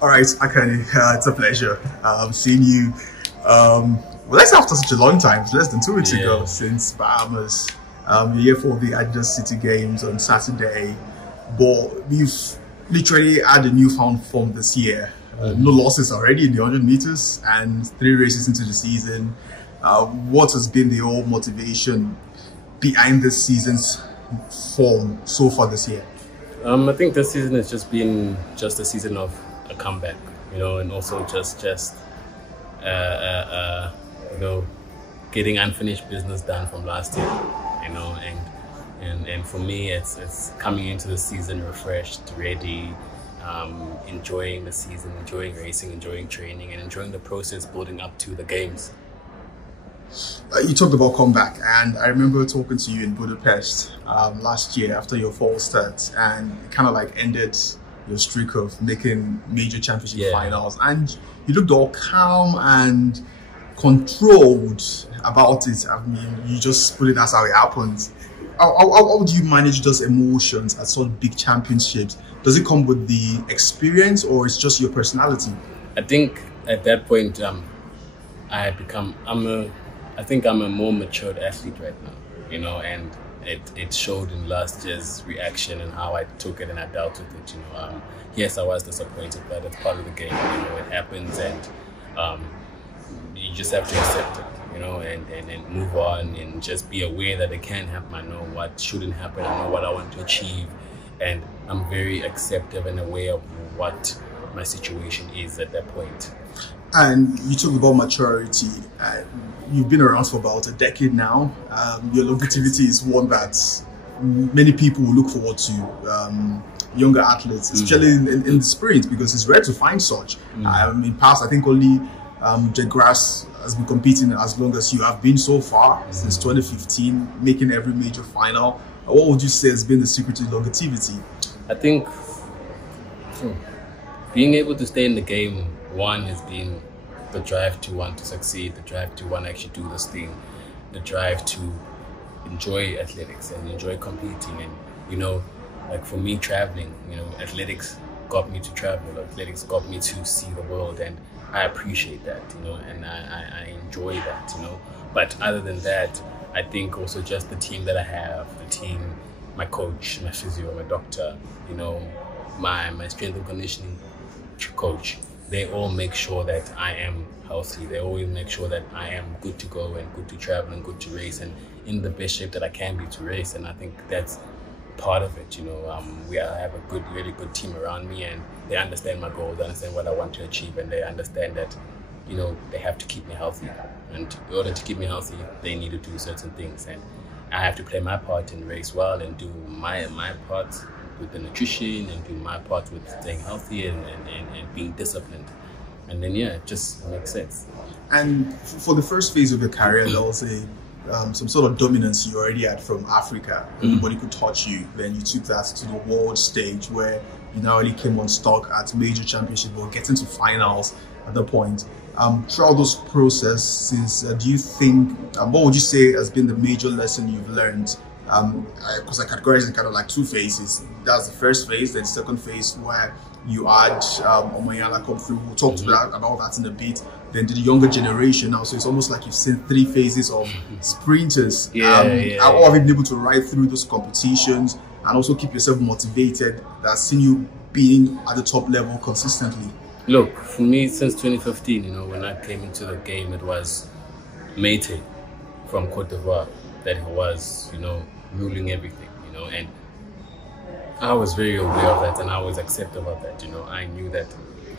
All right, Akani, it's a pleasure seeing you. Well, let's after such a long time, it's less than 2 weeks ago since Bahamas. You're here for the Adidas City Games on Saturday, but we've literally had a newfound form this year. No losses already in the 100 meters and 3 races into the season. What has been the whole motivation behind this season's form so far this year? I think this season has just been a season of a comeback, and also just getting unfinished business done from last year, and for me it's coming into the season refreshed, ready, enjoying the season, enjoying racing, enjoying training, and enjoying the process building up to the games. You talked about comeback, and I remember talking to you in Budapest last year after your fall start, and it kind of like ended your streak of making major championship finals, and you looked all calm and controlled about it. I mean, you just put it, that's how it happened. How do you manage those emotions at such big championships? Does it come with the experience, or it's just your personality? I think at that point, I think I'm a more matured athlete right now, and it showed in last year's reaction and how I took it and I dealt with it, Yes, I was disappointed, but it's part of the game, it happens, and you just have to accept it, and move on and just be aware that it can happen. I know what shouldn't happen, I know what I want to achieve, and I'm very accepting and aware of what my situation is at that point. And you talk about maturity. You've been around for about a decade now. Your longevity is one that many people will look forward to. Younger athletes, especially in the sprint, because it's rare to find such. In past, I think only DeGrasse has been competing as long as you have been so far, since 2015, making every major final. What would you say has been the secret to longevity? I think being able to stay in the game, one has been the drive to want to succeed, the drive to want to actually do this thing, the drive to enjoy athletics and enjoy competing. And like for me, traveling, athletics got me to travel, athletics got me to see the world, and I appreciate that, and I enjoy that, But other than that, I think also just the team that I have, my coach, my physio, my doctor, my strength and conditioning coach, they all make sure that I am healthy. They always make sure that I am good to go and good to travel and good to race and in the best shape that I can be to race. And I think that's part of it. I have a really good team around me, and they understand my goals, they understand what I want to achieve, and they understand that, they have to keep me healthy. And in order to keep me healthy, they need to do certain things. And I have to play my part and race well and do my part with the nutrition and do my part with staying healthy and being disciplined. And then, it just makes sense. And for the first phase of your career, there was some sort of dominance you already had from Africa. Nobody could touch you. Then you took that to the world stage where you now really came on stock at major championships or getting to finals at the point. Throughout those processes, do you think, what would you say has been the major lesson you've learned? Because I categorize it kind of like 2 phases. That's the first phase, then the second phase where you had Omayala come through. We'll talk about that in a bit. Then to the younger generation now, so it's almost like you've seen 3 phases of sprinters. How have you been able to ride through those competitions and also keep yourself motivated? That's seen you being at the top level consistently. Look, for me, since 2015, when I came into the game, it was Mete from Cote d'Ivoire that was, ruling everything, and I was very aware of that, and I was accepting of that, I knew that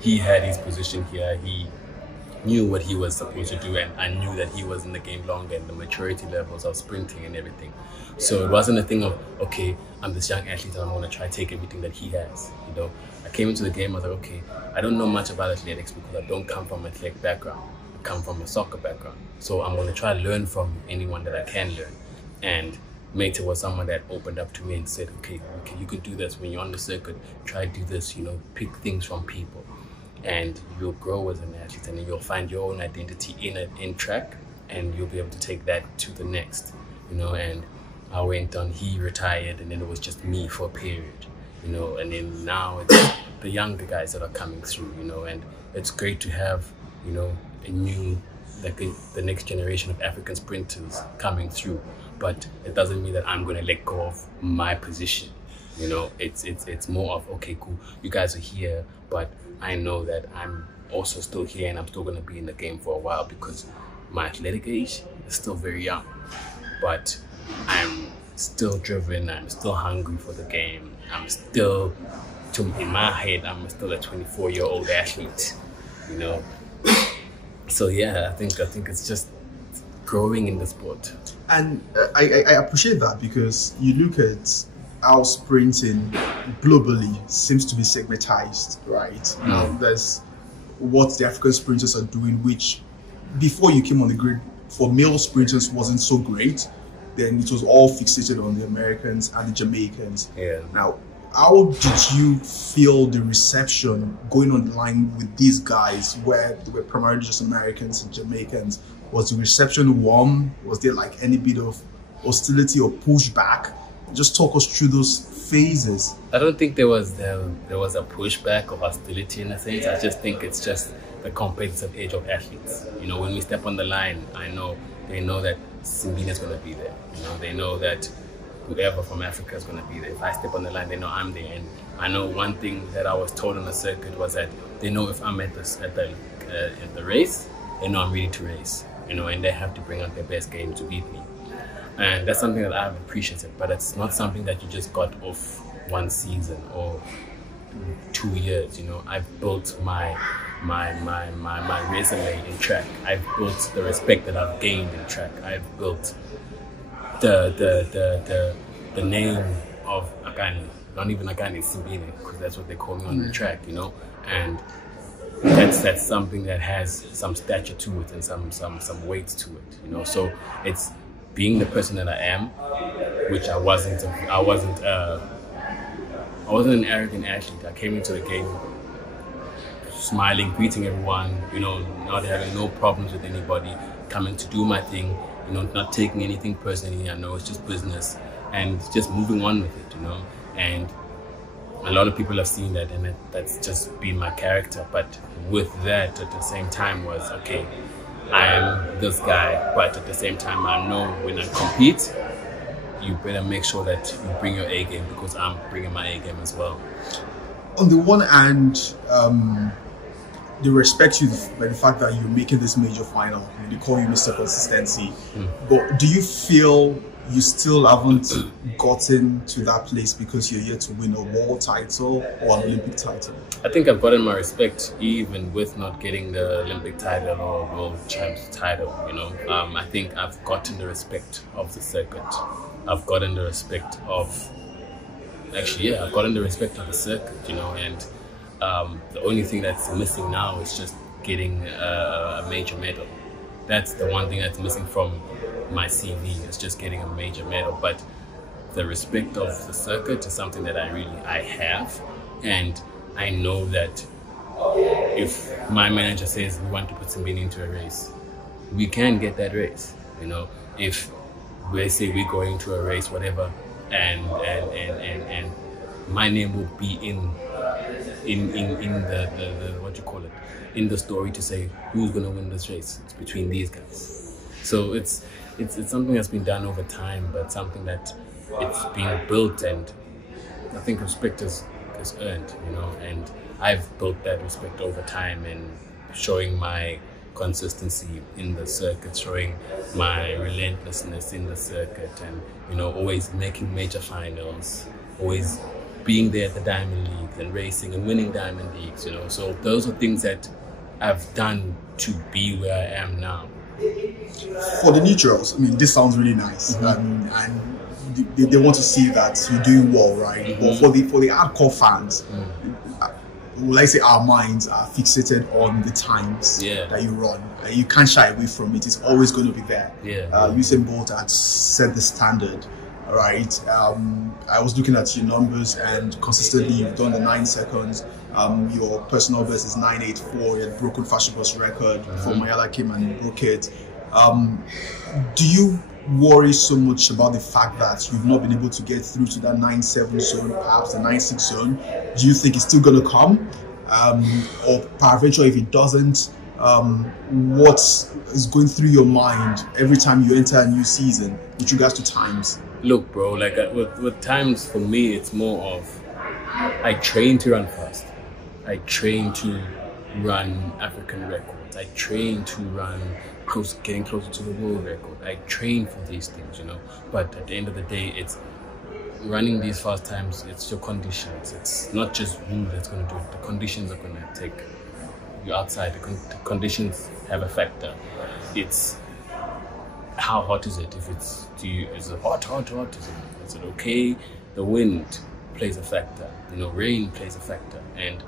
he had his position here, he knew what he was supposed to do, and I knew that he was in the game longer and the maturity levels of sprinting and everything. So it wasn't a thing of, okay, I'm this young athlete and I'm going to try to take everything that he has, I came into the game, I was like, okay, I don't know much about athletics because I don't come from an athletic background. I come from a soccer background. So I'm going to try to learn from anyone that I can learn. And Mete was someone that opened up to me and said, okay, you can do this when you're on the circuit. Try to do this, pick things from people. And you'll grow as an athlete, and then you'll find your own identity in track, and you'll be able to take that to the next, and I went on, he retired, and then it was just me for a period, and then now it's the younger guys that are coming through, you know, and it's great to have, you know, a new, the next generation of African sprinters coming through. But it doesn't mean that I'm going to let go of my position. You know, it's more of, okay, cool, you guys are here, but I know that I'm also still here and I'm still going to be in the game for a while, because my athletic age is still very young, but I'm still driven, I'm still hungry for the game. I'm still, in my head, I'm still a 24-year-old athlete, you know. So yeah, I think it's just growing in the sport. And I appreciate that, because you look at how sprinting globally seems to be segmentized, right? There's what the African sprinters are doing, which before you came on the grid for male sprinters wasn't so great. Then it was all fixated on the Americans and the Jamaicans. Yeah. Now, how did you feel the reception going on the line with these guys, where they were primarily just Americans and Jamaicans? Was the reception warm? Was there like any bit of hostility or pushback? Just talk us through those phases. I don't think there was a pushback or hostility in a sense. I just think it's just the competitive edge of athletes. You know, when we step on the line, they know that Simbine is going to be there. You know, they know that whoever from Africa is going to be there. If I step on the line, they know I'm there. And I know one thing that I was told on the circuit was that they know if I'm at the race, they know I'm ready to race. You know, and they have to bring out their best game to beat me. And that's something that I've appreciated, but it's not something that you just got off one season or 2 years. You know, I've built my resume in track. I've built the respect that I've gained in track. I've built the name of Akani, not even Akani Simbine, because that's what they call me on the track. You know, and that's something that has some stature to it and some weight to it. You know, so it's being the person that I am, which I wasn't an arrogant athlete. I came into the game smiling, greeting everyone, you know, not having no problems with anybody, coming to do my thing, you know, not taking anything personally. I know it's just business and just moving on with it, you know. And a lot of people have seen that, and that's just been my character. But with that, at the same time, was okay, I am this guy, but at the same time, I know when I compete, you better make sure that you bring your A game, because I'm bringing my A game as well. On the one hand, they respect you by the fact that you're making this major final. They call you Mr. Consistency. But do you feel you still haven't gotten to that place because you're here to win a world title or an Olympic title? I think I've gotten my respect even with not getting the Olympic title or world champs title, you know. I think I've gotten the respect of the circuit. I've gotten the respect of, I've gotten the respect of the circuit, you know, and the only thing that's missing now is just getting a major medal. That's the one thing that's missing from my CV, is just getting a major medal. But the respect of the circuit is something that I have, and I know that if my manager says we want to put Simbine into a race, we can get that race. You know, if we say we're going to a race, whatever, and my name will be in the what you call it, in the story to say who's gonna win this race. It's between these guys. So it's something that's been done over time, but something that it's been built, and I think respect is earned, you know. And I've built that respect over time, and showing my consistency in the circuit, showing my relentlessness in the circuit, and, you know, always making major finals, always being there at the Diamond Leagues and racing and winning Diamond Leagues, you know. So those are things that I've done to be where I am now. For the neutrals, I mean, this sounds really nice, and they want to see that you're doing well, right? But for the hardcore fans, will I say our minds are fixated on the times that you run. You can't shy away from it. It's always going to be there. Usain Bolt had set the standard, right? I was looking at your numbers, and consistently you've done the 9 seconds. Your personal best is 9:84. You had broken Fashiba's record before Mayala came and broke it. Do you worry so much about the fact that you've not been able to get through to that 9-7 zone, perhaps the 9-6 zone? Do you think it's still going to come? Or peradventure, if it doesn't, what is going through your mind every time you enter a new season with regards to times? Look, bro, like with times, for me, it's more of I train to run fast. I train to run African records. I train to run getting closer to the world record. I train for these things, you know. But at the end of the day, it's running these fast times. It's your conditions. It's not just you that's going to do it. The conditions are going to take you outside. The conditions have a factor. It's how hot is it? If it's is it hot? Is it okay? The wind plays a factor. You know, rain plays a factor, and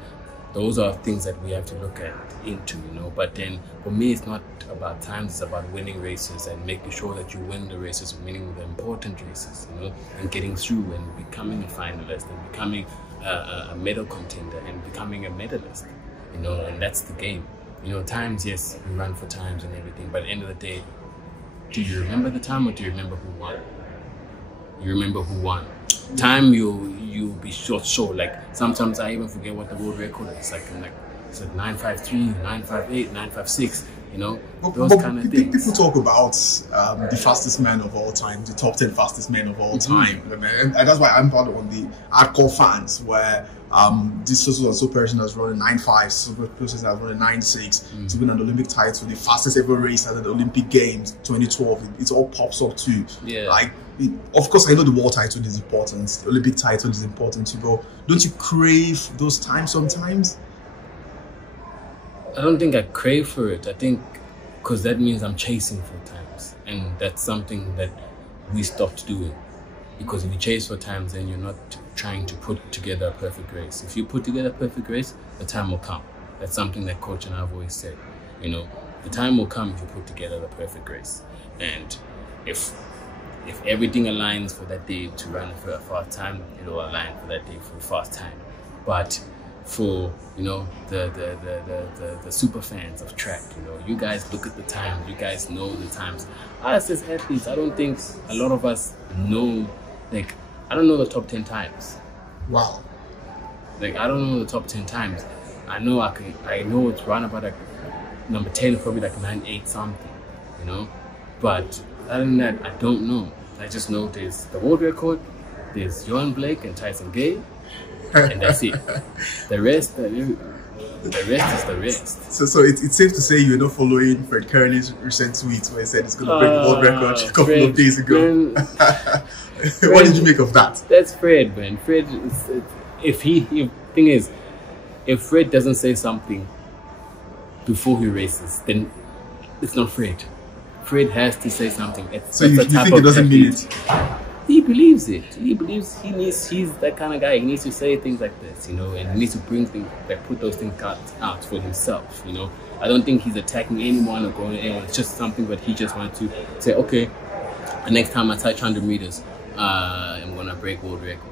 those are things that we have to look into, you know. But then for me, it's not about times, it's about winning races and making sure that you win the races, winning the important races, you know, and getting through and becoming a finalist and becoming a medal contender and becoming a medalist, you know. And that's the game, you know. Times, yes, we run for times and everything, but at the end of the day, do you remember the time or do you remember who won? You remember who won. Time, you'll be sure. Like sometimes I even forget what the world record is. It's like 953, 958, 956. You know, those kind of things. People talk about the fastest man of all time, the top 10 fastest men of all time, and that's why I'm part of the hardcore fans. Where this so person has run a 9.5, so person has run a 9.6, to win an Olympic title, the fastest ever race at the Olympic Games 2012. It all pops up too. Yeah. Like, of course, I know the world title is important, the Olympic title is important too, but don't you crave those times sometimes? I don't think I crave for it. I think because that means I'm chasing for times, and that's something that we stopped doing. Because if you chase for times, then you're not trying to put together a perfect race. If you put together a perfect race, the time will come. That's something that Coach and I've always said. You know, the time will come if you put together the perfect race. And if everything aligns for that day to run for a fast time, it'll align for that day for a fast time. But for, you know, the super fans of track, you know, you guys look at the times, you guys know the times. Us as athletes, I don't think a lot of us know, like, I don't know the top 10 times. Wow. Like, I don't know the top 10 times. I know it's run about like number 10, probably like 9.8 something, you know. But other than that, I don't know. I just know there's the world record, there's Johan Blake and Tyson Gay, and that's it. The rest is the rest. So it's safe to say you're not following Fred Kearney's recent tweets where he said it's going to break the world record a couple of days ago. What did you make of that? That's Fred, man. Fred, if Fred doesn't say something before he races, then it's not Fred. Fred has to say something. So you think he doesn't mean it? He believes it. He believes he's that kind of guy. He needs to say things like this, you know, and he needs to bring things, like put those things out for himself, you know. I don't think he's attacking anyone or going anyone. It's just something that he just wanted to say, okay, the next time I touch 100 meters, I'm gonna break world record.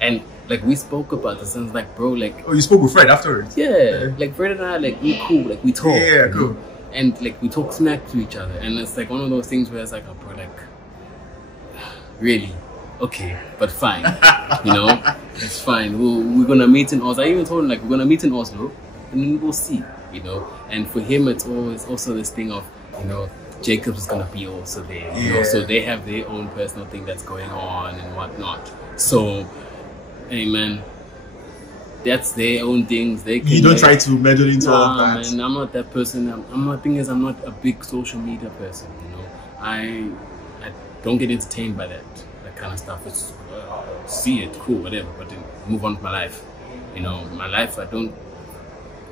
And like we spoke about this, and I was like, bro, like, oh, you spoke with Fred afterwards? Yeah, like Fred and I, like, we cool, like we talk. Yeah, cool. And like we talk smack to each other, and it's like one of those things where it's like, oh, bro, like, really, okay, but fine, you know, it's fine. We're gonna meet in Oslo. I even told him, like, we're gonna meet in Oslo, and then we'll see, you know. And for him, it's always also this thing of, you know, Jacobs is gonna be also there, you know, so they have their own personal thing that's going on and whatnot. So, hey man, that's their own things. They can, you don't try to meddle into all that. Man, I'm not that person. I'm not a big social media person, you know. I don't get entertained by that kind of stuff. It's see it, cool, whatever, but then move on with my life. You know, my life, I don't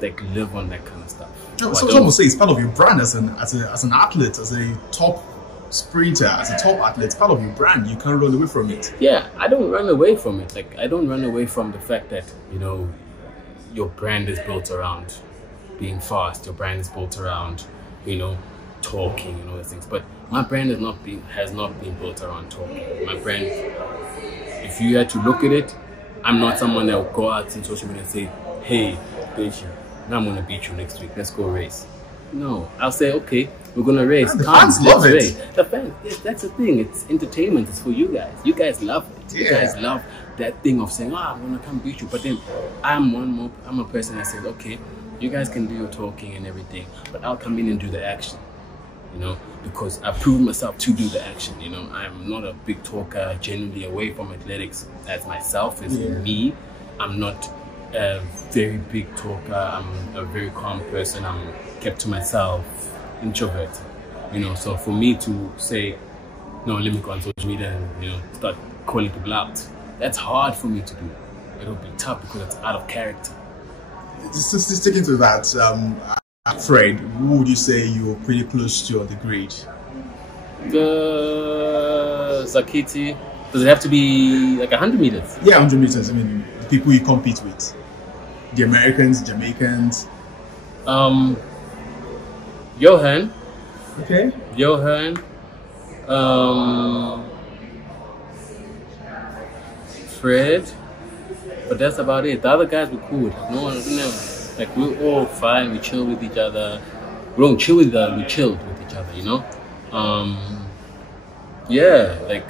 like live on that kind of stuff. No, so some will say it's part of your brand as an athlete, as a top sprinter, as a top athlete. It's part of your brand. You can't run away from it. Yeah, I don't run away from it. Like, I don't run away from the fact that, you know, your brand is built around being fast. Your brand is built around, you know, talking and all those things. But my brand has not been built around talking. My brand, if you had to look at it, I'm not someone that will go out in social media and say, hey, bitch, now I'm gonna beat you next week. Let's go race. No, I'll say, okay, We're gonna race. And the fans love it. Race. The fans, yes, that's the thing. It's entertainment. It's for you guys. You guys love it. You guys love that thing of saying, I'm gonna come beat you. But then I'm a person that says, okay, you guys can do your talking and everything, but I'll come in and do the action. You know, because I've proven myself to do the action. You know, I'm not a big talker generally away from athletics as myself, as me. I'm not a very big talker. I'm a very calm person. I'm kept to myself, introvert. You know, so for me to say, no, let me go on social media and, you know, start calling people out, that's hard for me to do. It'll be tough because it's out of character. Just sticking to that, Fred, who would you say you're pretty close to on the grid? Zakiti. Does it have to be like 100 meters? Yeah, 100 meters. I mean, the people you compete with. The Americans, Jamaicans. Johan. Okay. Johan. Fred. But that's about it. The other guys were cool. No one, like we're all fine. We chill with each other. We don't chill with each other. We chilled with each other. You know. Yeah, like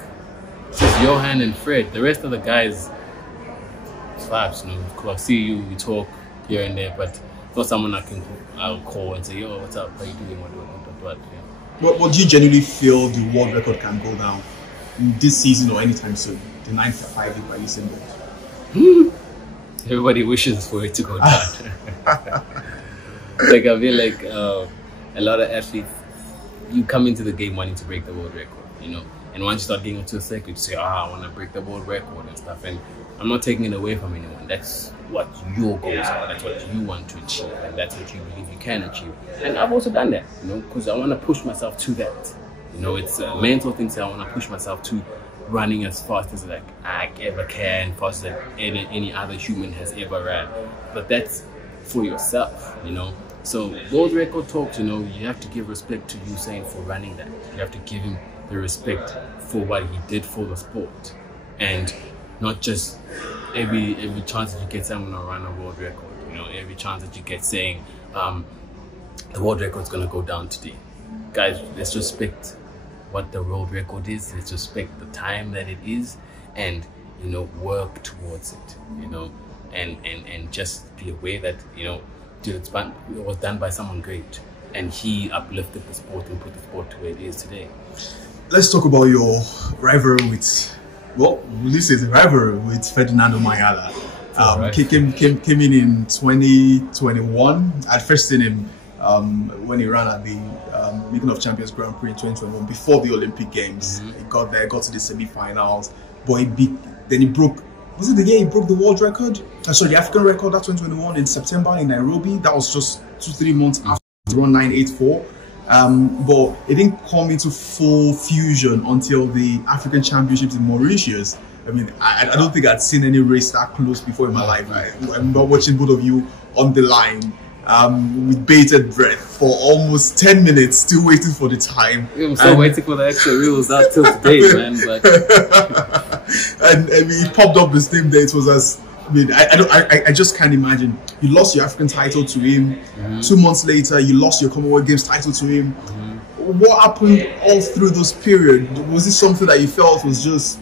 just Johan and Fred. The rest of the guys, vibes. You know, cool. I see you. We talk here and there, but it's not someone I'll call and say, yo, what's up? How you doing? What? Yeah. What do you genuinely feel the world record can go down in this season or anytime soon? The 9:5 Akani Simbine. Everybody wishes for it to go down. Like I feel like a lot of athletes, you come into the game wanting to break the world record, you know, and once you start getting into a circuit, you say, I want to break the world record and stuff. And I'm not taking it away from anyone. That's what your goals are. That's what you want to achieve, and that's what you believe you can achieve. And I've also done that, you know, because I want to push myself to that. You know, it's a mental thing. So I want to push myself to running as fast as like I ever can, faster than any other human has ever ran. But that's for yourself, you know. So world record talks, you know, you have to give respect to Usain for running that. You have to give him the respect for what he did for the sport, and not just every chance that you get someone to run a world record. You know, every chance that you get saying the world record's gonna go down today. Guys, let's respect what the world record is. Let's respect the time that it is, and you know, work towards it. You know, and just be aware that, you know, dude, it was done by someone great, and he uplifted the sport and put the sport to where it is today. Let's talk about your rivalry with, well, this is a rivalry with Ferdinando Mayala. Came in 2021. I'd first seen him when he ran at the Making of Champions Grand Prix in 2021 before the Olympic Games. He got there, got to the semi-finals, but then he broke. Was it the year he broke the world record? Sorry, the African record, that 2021 in September in Nairobi. That was just 2-3 months after he run 984. But it didn't come into full fusion until the African Championships in Mauritius. I mean, I don't think I'd seen any race that close before in my life. I remember watching both of you on the line with bated breath for almost 10 minutes, still waiting for the time. I'm still waiting for the extra rules out till today, man. But and I mean, it popped up the same day. It was as, I mean, I just can't imagine. You lost your African title to him. 2 months later, you lost your Commonwealth Games title to him. What happened all through this period? Was it something that you felt was just,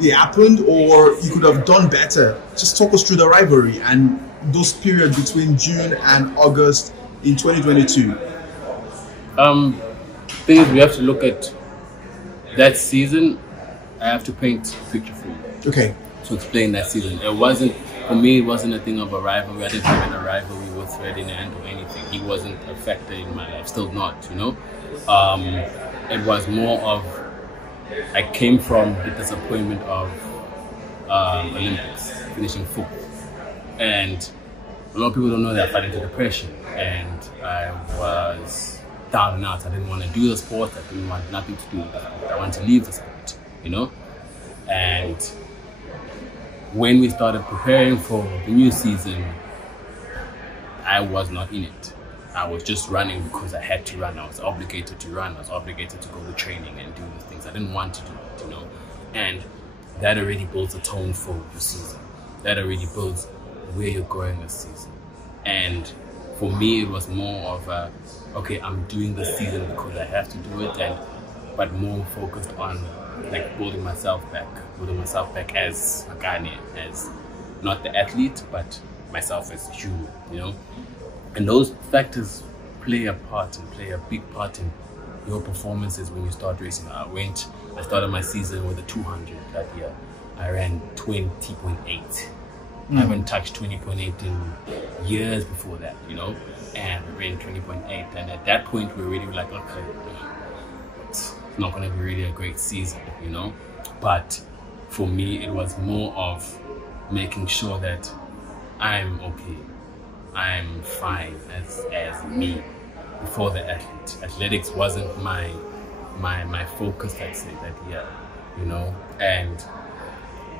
it happened, or you could have done better? Just talk us through the rivalry and those periods between June and August in 2022. Thing is, we have to look at that season. I have to paint a picture for you. Okay. To explain that season. It wasn't, for me, it wasn't a thing of a rivalry. I didn't have a rivalry with Ferdinand or anything. He wasn't a factor in my life, still not, you know. It was more of, I came from the disappointment of Olympics, finishing fourth. And a lot of people don't know that I fell into depression, and I was down and out. I didn't want to do the sport. I didn't want nothing to do with the sport. I wanted to leave the sport, you know. And when we started preparing for the new season, I was not in it. I was just running because I had to run. I was obligated to run. I was obligated to go to training and do these things. I didn't want to do it, you know. And that already builds a tone for the season. That already builds where you're going this season. And for me, it was more of a, okay, I'm doing this season because I have to do it, but more focused on like building myself back as Akani, as not the athlete, but myself as a human, you know. And those factors play a big part in your performances when you start racing. I started my season with a 200 that year. I ran 20.8. I haven't touched 20.8 in years before that, you know, and I ran 20.8. And at that point, we were really like, okay, it's not going to be really a great season, you know. But for me, it was more of making sure that I'm okay, I'm fine as me before the athlete. Athletics wasn't my focus, I'd say, that year, you know. And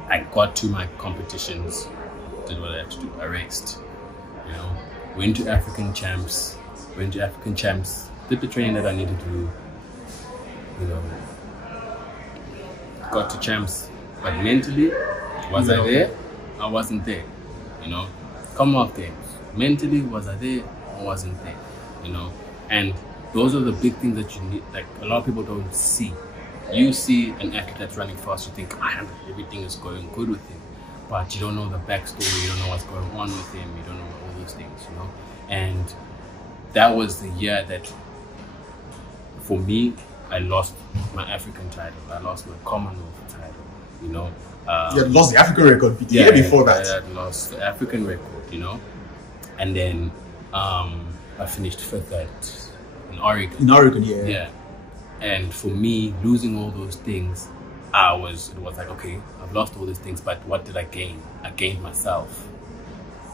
I got to my competitions, did what I had to do. I raced, you know, went to African champs, did the training that I needed to do, you know, got to champs. But mentally, was I there? I wasn't there, you know. Commonwealth Games, mentally, was I there? I wasn't there, you know. And those are the big things that you need, like a lot of people don't see. You see an athlete that's running fast, you think, everything is going good with him. But you don't know the backstory, you don't know what's going on with him, you don't know all those things, you know. And that was the year that, for me, I lost my African title, I lost my Commonwealth title, you know. You had lost the African record the year before that. I had lost the African record, you know. And then I finished 5th in Oregon. In Oregon, yeah. Yeah. And for me, losing all those things, it was like, okay, I've lost all these things, but what did I gain? I gained myself.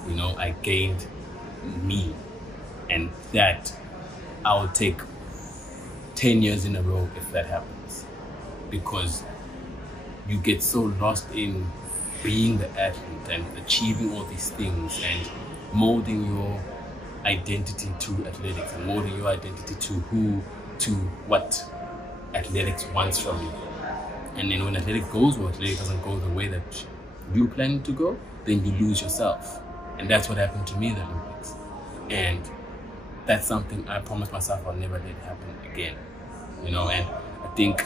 You know, I gained me. And that I will take 10 years in a row if that happens. Because you get so lost in being the athlete and achieving all these things and molding your identity to athletics and molding your identity to what athletics wants from you. And then when athletics goes well, athletics doesn't go the way that you plan it to go, then you lose yourself. And that's what happened to me in the Olympics. And that's something I promised myself I'll never let happen again. You know, and I think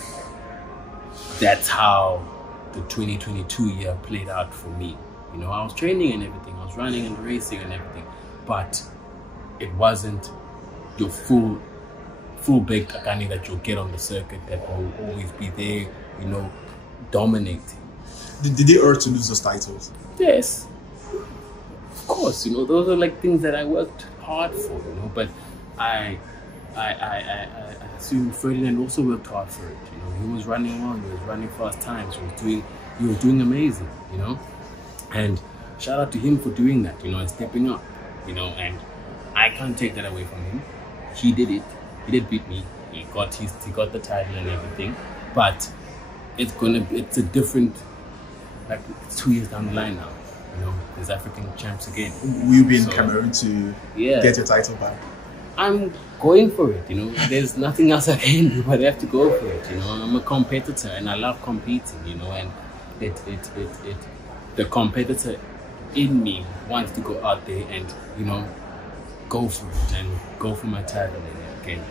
that's how the 2022 year played out for me. You know, I was training and everything, I was running and racing and everything, but it wasn't your full-baked Akani that you'll get on the circuit, that will always be there, you know, dominating. Did it hurt to lose those titles? Yes, of course. You know, those are like things that I worked hard for. You know, but I assume Ferdinand also worked hard for it. You know, he was running well, he was running fast times, he was doing amazing. You know, and shout out to him for doing that. You know, and stepping up. You know, and I can't take that away from him. He did it. He did beat me. He got the title and everything. But it's a different, like, 2 years down the line now. You know, there's African champs again. Will you be in Cameroon to get your title back? I'm going for it. You know, there's nothing else I can do, but I have to go for it. You know, I'm a competitor and I love competing. You know, and the competitor in me wants to go out there and, you know, go for it and go for my title again.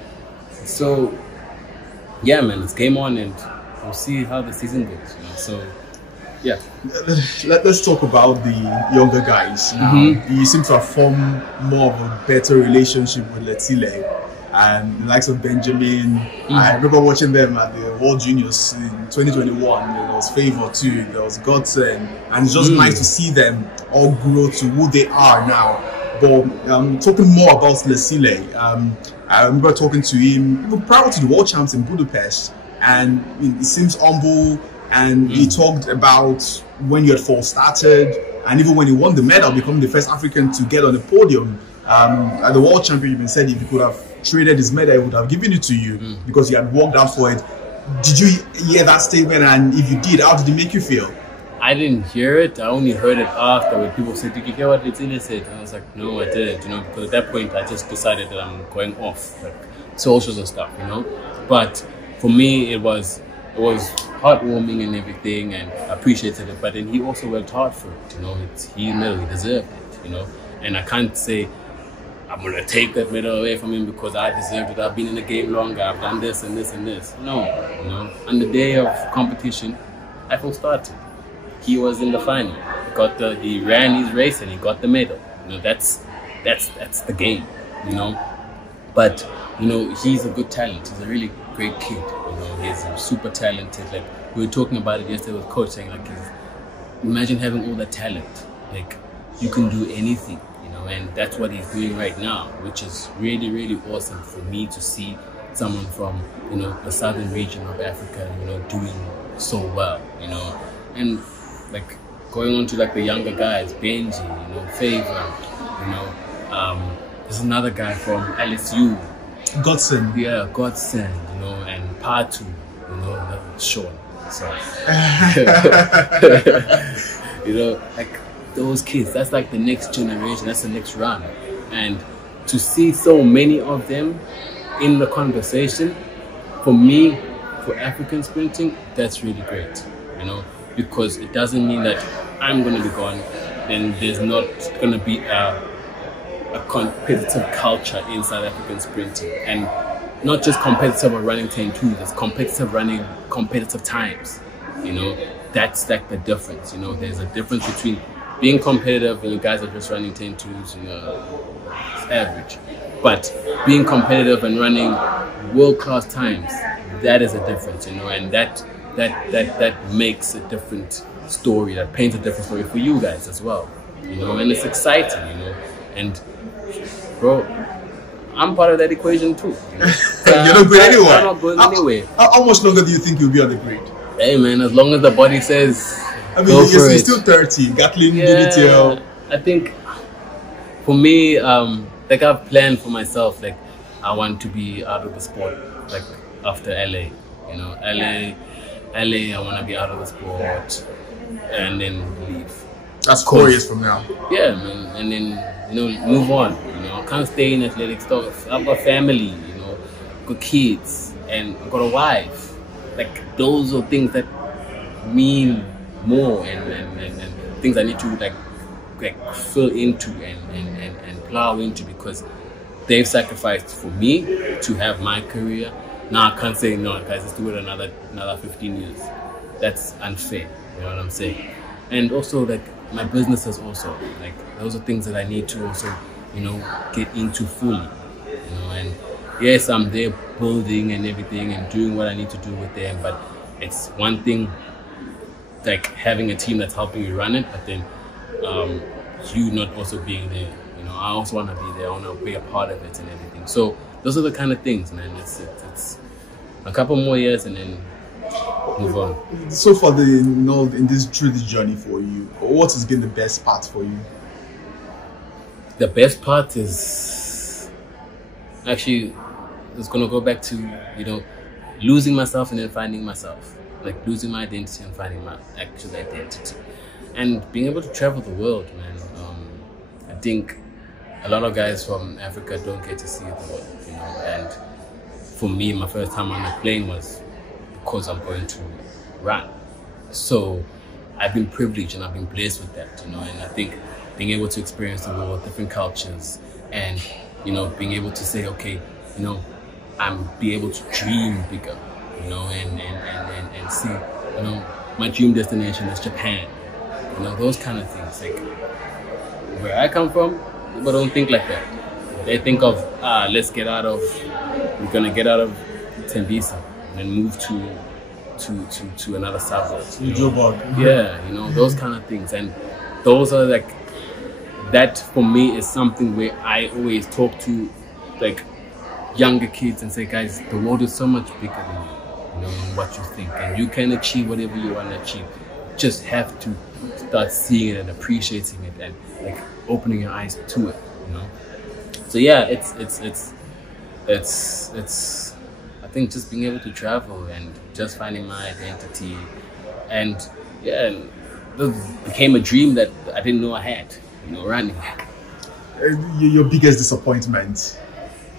So yeah, man, it's game on and we'll see how the season goes. You know, so yeah. Let's talk about the younger guys now. You seem to have formed more of a better relationship with Letsile and the likes of Benjamin. I remember watching them at the World Juniors in 2021. There was Favor too, there was Godson, and it's just nice to see them all grow to who they are now. But talking more about Letsile, I remember talking to him prior to the World Champs in Budapest, and he seems humble. And he talked about when you had first started, and even when he won the medal, becoming the first African to get on the podium at the World Championship, and said if he could have traded his medal, he would have given it to you because he had worked out for it. Did you hear that statement? And if you did, how did it make you feel? I didn't hear it. I only heard it after when people said, "Did you hear what Letsile said?" And I was like, "No, I didn't." You know, because at that point I just decided that I'm going off like socials and stuff. You know, but for me it was heartwarming and everything, and I appreciated it. But then he also worked hard for it. You know, he deserved it. You know, and I can't say I'm going to take that medal away from him because I deserved it. I've been in the game longer. I've done this and this and this. No, you know. On the day of competition, Eiffel started. He was in the final. He ran his race and he got the medal. You know, that's the game. You know, but you know, he's a good talent. He's a really great kid. You know, he's super talented. Like we were talking about it yesterday with coach, saying like, imagine having all that talent. Like you can do anything. And that's what he's doing right now, which is really, really awesome for me to see someone from, you know, the southern region of Africa, you know, doing so well, you know. And like going on to like the younger guys, Benji, you know, Favor, you know, there's another guy from LSU, Godson. Yeah, Godson, you know, and Patu, you know, Sean. So you know, like those kids, that's like the next generation, that's the next run. And to see so many of them in the conversation, for me, for African sprinting, that's really great, you know, because it doesn't mean that I'm going to be gone, then there's not going to be a competitive culture in South African sprinting. And not just competitive of running 10-2, there's competitive running, competitive times, you know, that's like the difference, you know, there's a difference between being competitive and you guys are just running 10-2s, you know, it's average. But being competitive and running world-class times, that is a difference, you know, and that makes a different story, that paints a different story for you guys as well, you know, and it's exciting, you know, and bro, I'm part of that equation too. You know? You're not going anywhere. I'm not going anywhere. How much longer do you think you'll be on the grid? Hey man, as long as the body says. I mean, you're still 30. Gatlin, DDTL. I think for me, like I've planned for myself, like I want to be out of the sport, like after LA, you know, LA, I want to be out of the sport and then leave. That's 4 years from now. Yeah, man, and then, you know, move on, you know, I can't stay in athletics. I've got family, you know, got kids, and I've got a wife. Like those are things that mean more and things I need to like fill into and plow into, because they've sacrificed for me to have my career. Now I can't say no, guys, let's do it another 15 years. That's unfair, you know what I'm saying? And also like my businesses also, like those are things that I need to also, you know, get into fully, you know. And yes, I'm there building and everything and doing what I need to do with them, but it's one thing like having a team that's helping you run it, but then you not also being there, you know. I also want to be there, I want to be a part of it and everything. So those are the kind of things, man. It's a couple more years and then move on. So far, you know, through this journey for you, what has been the best part for you? The best part is actually, it's gonna go back to, you know, losing myself and then finding myself. Like losing my identity and finding my actual identity, and being able to travel the world, man. I think a lot of guys from Africa don't get to see the world, you know. And for me, my first time on a plane was because I'm going to run. So I've been privileged and I've been blessed with that, you know. And I think being able to experience the world, different cultures, and you know, being able to say, okay, you know, I'm be able to dream bigger, you know, and see, you know, my dream destination is Japan, you know, those kind of things. Like where I come from, people don't think like that. They think of we're gonna get out of Tembisa and then move to another suburb. Yeah, you know, those kind of things. And those are like, that for me is something where I always talk to like younger kids and say, guys, the world is so much bigger than you. You know, what you think, and you can achieve whatever you want to achieve. Just have to start seeing it and appreciating it and like opening your eyes to it, you know. So yeah, it's I think just being able to travel and just finding my identity, and yeah, it became a dream that I didn't know I had, you know, running. Your biggest disappointment?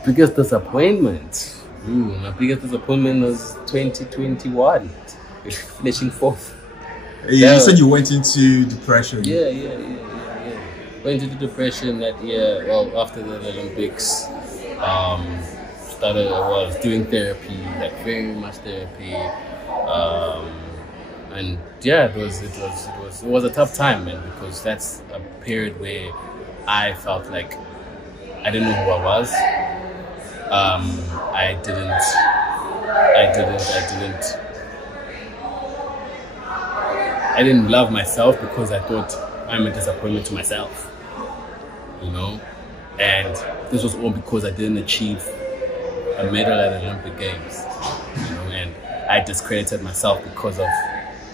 Biggest disappointment? My biggest disappointment was 2021, finishing fourth. You said you went into depression. Yeah. went into depression that year. Well, after the Olympics, was doing therapy, like very much therapy, and yeah, it was a tough time, man, because that's a period where I felt like I didn't know who I was. I didn't love myself because I thought I'm a disappointment to myself, you know, and this was all because I didn't achieve a medal at the Olympic Games, you know, and I discredited myself because of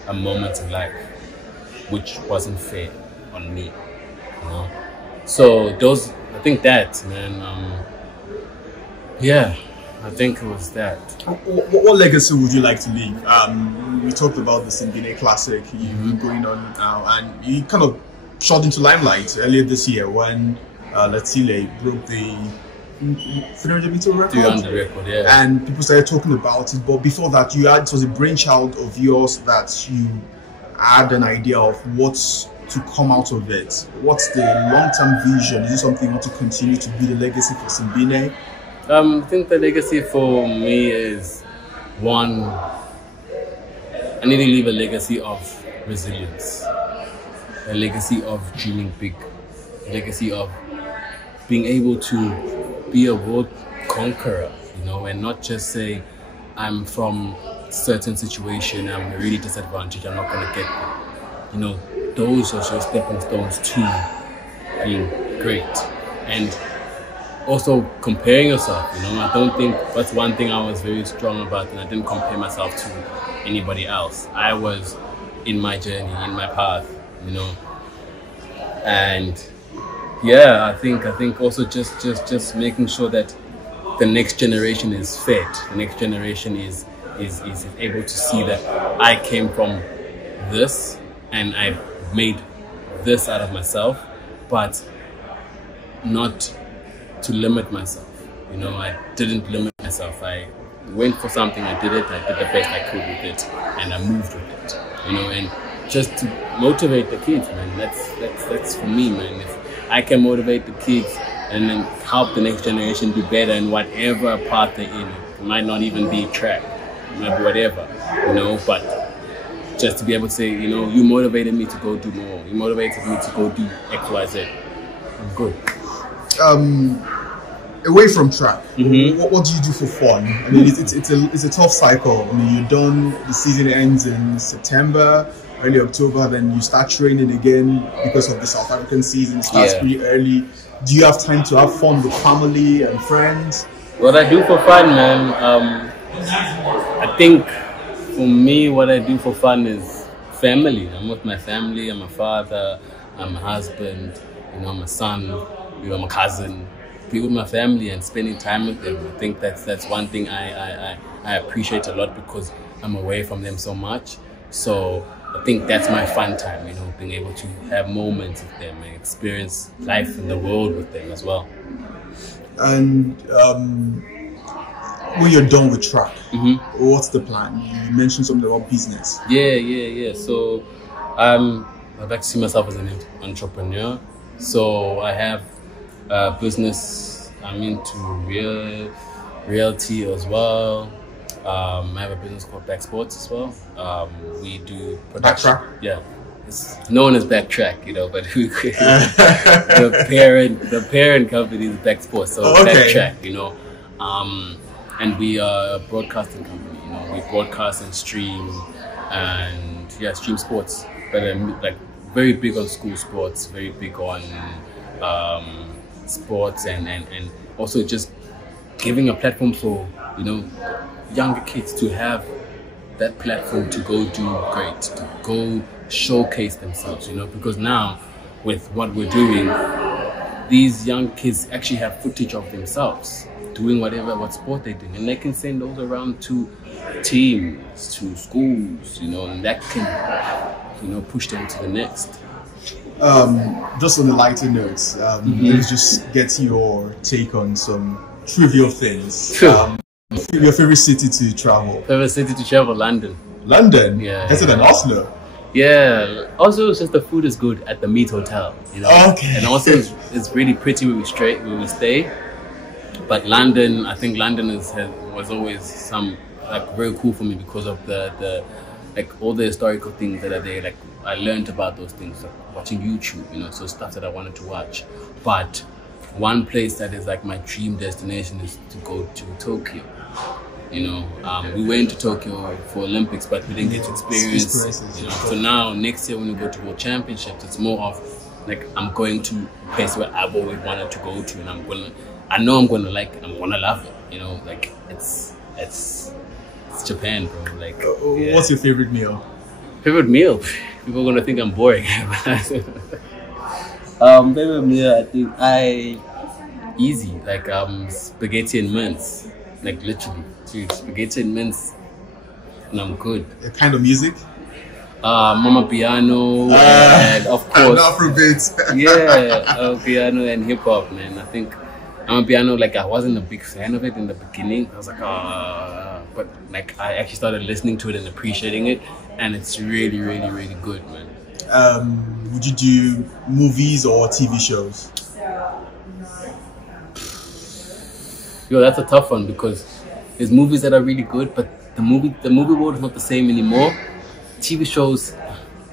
a moment in life which wasn't fair on me, you know. So I think that, man, yeah, I think it was that. What legacy would you like to leave? We talked about the Simbine Classic, you've been going on now, and you kind of shot into limelight earlier this year when Letsile broke the 300-meter record. 300 record, yeah. And people started talking about it, but before that, it was a brainchild of yours that you had an idea of what's to come out of it. What's the long-term vision? Is it something you want to continue to be the legacy for Simbine? I think the legacy for me is, one, I need to leave a legacy of resilience, a legacy of dreaming big, a legacy of being able to be a world conqueror, you know, and not just say, I'm from a certain situation, I'm really disadvantaged, I'm not going to get there. You know, those are just stepping stones to being great. And also comparing yourself, you know, I don't think that's one thing I was very strong about, and I didn't compare myself to anybody else. I was in my journey, in my path, you know, and yeah, I think also just making sure that the next generation is fed, the next generation is able to see that I came from this and I made this out of myself, but not to limit myself. You know, I didn't limit myself. I went for something, I did it, I did the best I could with it, and I moved with it. You know, and just to motivate the kids, man. That's for me, man. If I can motivate the kids and then help the next generation do better in whatever path they're in, it might not even be track, it might be whatever, you know, but just to be able to say, you know, you motivated me to go do more. You motivated me to go do X, Y, Z. I'm good. Away from track, what do you do for fun? I mean, it's a tough cycle. I mean, you're done. The season ends in September, early October. Then you start training again because of the South African season starts pretty early. Do you have time to have fun with family and friends? What I do for fun, man. I think for me, what I do for fun is family. I'm with my family. I'm a father. I'm a husband. You know, I'm a son. You know, I'm a cousin. Be with my family and spending time with them. I think that's one thing I appreciate a lot because I'm away from them so much. So I think that's my fun time, you know, being able to have moments with them and experience life in the world with them as well. And when you're done with track, what's the plan? You mentioned something about business. Yeah. So I'd like to see myself as an entrepreneur. So I have business. I'm into realty as well. I have a business called Back Sports as well. We do production. Backtrack? Yeah, it's known as Backtrack, you know, but the parent company is Back Sports, so Backtrack, you know. And we are a broadcasting company. You know, we broadcast and stream stream sports, but like very big on school sports, very big on sports and also just giving a platform for, you know, younger kids to have that platform to go do great, to go showcase themselves, you know, because now with what we're doing, these young kids actually have footage of themselves doing what sport they're doing, and they can send those around to teams, to schools, you know, and that can, you know, push them to the next. Just on the lighter notes, let's just get your take on some trivial things. Your favorite city to travel? Favorite city to travel? London. London? Yeah. Better than Oslo? Yeah. Also, it's just the food is good at the Meat Hotel, you know. Okay. And also, it's really pretty where we stay. But London, I think London was always very cool for me because of the like all the historical things that are there. Like I learned about those things watching YouTube, you know, so stuff that I wanted to watch. But one place that is like my dream destination is to go to Tokyo. You know, we went to Tokyo for Olympics, but we didn't get to experience. You know, so now next year when we go to World Championships, it's more of like I'm going to a place where I've always wanted to go to, and I know I'm gonna like it. I'm gonna love it. You know, like it's Japan, bro. Like, yeah. What's your favorite meal? Favorite meal? People are gonna think I'm boring. Favorite meal, I think easy, like spaghetti and mince, like literally, dude, spaghetti and mince, and I'm good. A kind of music? Mama Piano, and of course, Afrobeats. yeah, piano and hip hop, man. I think Mama Piano, like I wasn't a big fan of it in the beginning. I was like, but like I actually started listening to it and appreciating it, and it's really, really, really good, man. Would you do movies or TV shows? Yo, that's a tough one because there's movies that are really good, but the movie world is not the same anymore. TV shows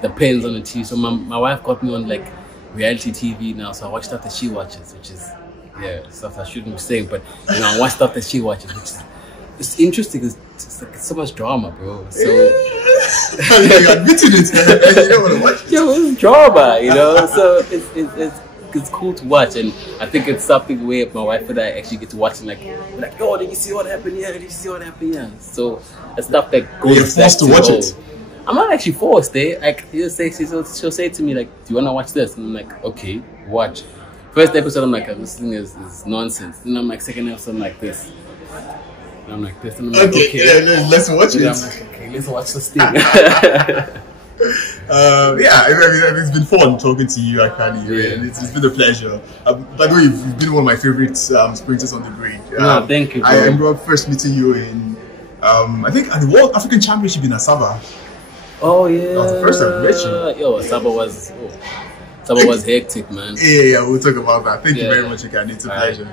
depends on the TV. So my wife got me on like reality TV now, so I watch stuff that she watches, which is stuff I shouldn't be saying, but you know, I watch stuff that she watches, which is it's interesting. It's like so much drama, bro. So you're admitting it, you don't want to watch it. Yo, it's drama, you know. So it's cool to watch, and I think it's something where my wife and I actually get to watch and like, yo, did you see what happened here? Did you see what happened here? So it's stuff that goes. You're forced to watch it. I'm not actually forced. Like she'll say to me like, "Do you want to watch this?" And I'm like, "Okay, watch." First episode, I'm like, "This thing is nonsense." Then I'm like, second episode, I'm like this. And I'm like this, and I'm like, "Okay, yeah, let's watch it." I'm like, "Okay, let's watch this thing." It's been fun talking to you, Akani. Yeah. It's been a pleasure. By the way, you've been one of my favorite sprinters on the grid. No, thank you, bro. I remember first meeting you in, I think at the World African Championship in Asaba. Oh yeah, that was the first time I met you. Yo, Asaba was hectic, man. Yeah, we'll talk about that. Thank you very much, Akani. It's a pleasure.